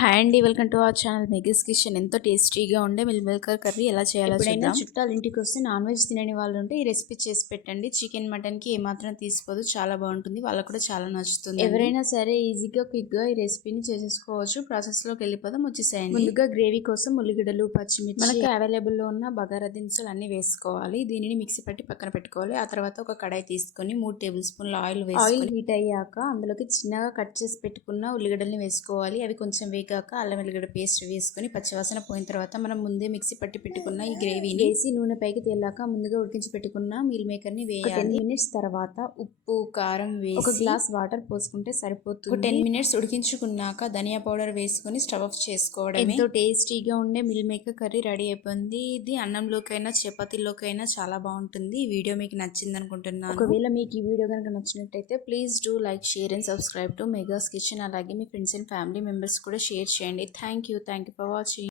Hi అండి, welcome to our channel Megha's kitchen. ఎంతో టేస్టీగా ఉండే మిల్ మేకర్ కర్రీ ఎలా చేయాలో ఎప్పుడైనా చుట్టాలు ఇంటికి వస్తే నాన్ వెజ్ తినని వాళ్ళు ఉంటే ఈ రెసిపీ చేసి పెట్టండి. చికెన్ మటన్కి ఏమాత్రం తీసుకోదు, చాలా బాగుంటుంది, వాళ్ళకు కూడా చాలా నచ్చుతుంది. ఎవరైనా సరే ఈజీగా క్విక్గా ఈ రెసిపీని చేసేసుకోవచ్చు. ప్రాసెస్లోకి వెళ్ళిపోదాం, వచ్చేసేయండి. ముందుగా గ్రేవీ కోసం ఉల్లిగడ్డలు, పచ్చిమిర్చి, మనకు అవైలబుల్లో ఉన్న బగారా దినుసులు అన్ని వేసుకోవాలి. దీనిని మిక్సీ పట్టి పక్కన పెట్టుకోవాలి. ఆ తర్వాత ఒక కడాయి తీసుకొని 3 టేబుల్ స్పూన్ల ఆయిల్ వేసుకొని ఆయిల్ హీట్ అయ్యాక అందులోకి చిన్నగా కట్ చేసి పెట్టుకున్న ఉల్లిగడ్డల్ని వేసుకోవాలి. అవి కొంచెం వేగాక అల్లం వెల్లిగడ్డ పేస్ట్ వేసుకొని పచ్చివాసన పోయిన తర్వాత మనం ముందే మిక్సీ పట్టి పెట్టుకున్న ఈ గ్రేవీని వేసి నూనె పైకి తేలాక ముందుగా ఉడికించి పెట్టుకున్న మీల్ మేకర్ని వేయాలి. 10 మినిట్స్ తర్వాత ఉప్పు, కారం వేసి ఒక గ్లాస్ వాటర్ పోసుకుంటే సరిపోతుంది. ఒక 10 మినిట్స్ ఉడికించుకున్నాక ధనియా పౌడర్ వేసుకొని స్టవ్ ఆఫ్ చేసుకోవడం. ఎంతో టేస్టీగా ఉండే మిల్ మేకర్ కర్రీ రెడీ అయిపోయింది. ఇది అన్నంలోకైనా చపాతీలోకైనా చాలా బాగుంటుంది. ఈ వీడియో మీకు నచ్చింది అనుకుంటున్నాను. ఒకవేళ మీకు ఈ వీడియో కనుక నచ్చినట్టయితే please do like, share and subscribe to Megha's kitchen. అలాగే మీ ఫ్రెండ్స్ అండ్ ఫ్యామిలీ మెంబర్స్ కూడా షేర్ చేయండి. Thank you for watching.